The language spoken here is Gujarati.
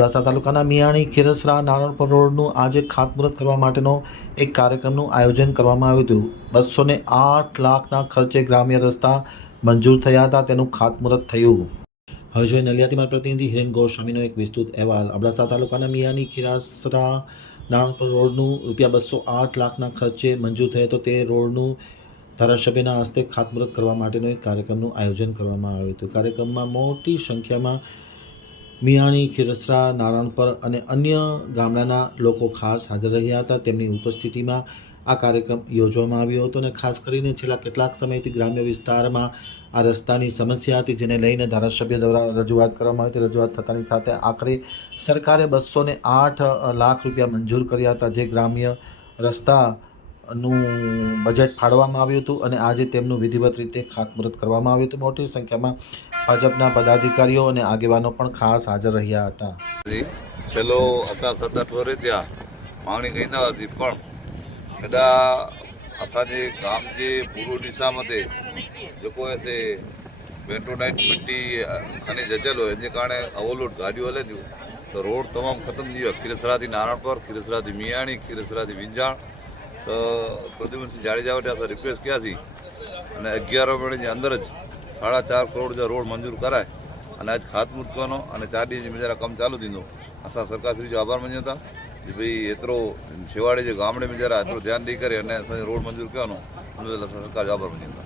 અબડાસા તાલુકાના મિયાણી ખીરસરા નારણપર રોડનું આજે ખાતમુહૂર્ત કરવા માટેનો એક કાર્યક્રમનું આયોજન કરવામાં આવ્યું હતું. 208 લાખના ખર્ચે ગ્રામ્ય રસ્તા મંજૂર થયા હતા. તેનું ખાતમુહૂર્ત થયું. હવે જોઈએ નલિયાથી મારા પ્રતિનિધિ હિરેન ગોસ્વામીનો એક વિસ્તૃત અહેવાલ. અબડાસા તાલુકાના મિયાણી ખીરસરા નારણપર રોડનું ₹208 લાખના ખર્ચે મંજૂર થયો હતો. તે રોડનું ધારાસભ્યના હસ્તે ખાતમુહૂર્ત કરવા માટેનો એક કાર્યક્રમનું આયોજન કરવામાં આવ્યું હતું. કાર્યક્રમમાં મોટી સંખ્યામાં મિયાણી ખીરસરા નારણપર અને અન્ય ગામડાના લોકો ખાસ હાજર રહ્યા હતા. તેમની ઉપસ્થિતિમાં આ કાર્યક્રમ યોજવામાં આવ્યો હતો અને ખાસ કરીને છેલ્લા કેટલાક સમયથી ગ્રામ્ય વિસ્તારમાં આ રસ્તાની સમસ્યા હતી, જેને લઈને ધારાસભ્ય દ્વારા રજૂઆત કરવામાં આવી હતી. રજૂઆત થતાની સાથે આખરે સરકારે ₹208 લાખ મંજૂર કર્યા હતા, જે ગ્રામ્ય રસ્તાનું બજેટ ફાળવવામાં આવ્યું હતું અને આજે તેમનું વિધિવત રીતે ખાતમુહૂર્ત કરવામાં આવ્યું હતું. મોટી સંખ્યામાં ભાજપના પદાધિકારીઓ અને આગેવાનો પણ ખાસ હાજર રહ્યા હતા. चलो असां 7-8 वर थिया मागणी कई न हुआसीं, पण हेॾा असांजे गाम जे पूर्व दिशा मथे जेको आहे से बेंटोनाइट मिट्टी खनिज अचल हो, जे कारणे ओवरलोड गाॾियूं हले थियूं, तो रोड तमामु ख़तम थी वियो. खीरसराથી નારણપર, खीरसराથી મિયાણી, खीरसराથી વિંજાણ. તો પ્રદ્યુમનસિંહ જાડેજા વટે असां रिक्वेस्ट कयासीं અને 11 મહિને જે અંદર જ 4.5 करोड़ जो रोड मंजूर कराए અને આજ ખાતમુહૂર્ત કરવાનો અને 4 ॾींहं में जरा कमु चालू थींदो. असां सरकारश्री जो आभार मञूं था कि भई एतिरो छेवाड़े जे गामड़े में जरा एतिरो ध्यानु ॾेई करे अने असांजो रोड मंजूर कयो उन लाइ असां सरकार जो आभार मञूं था.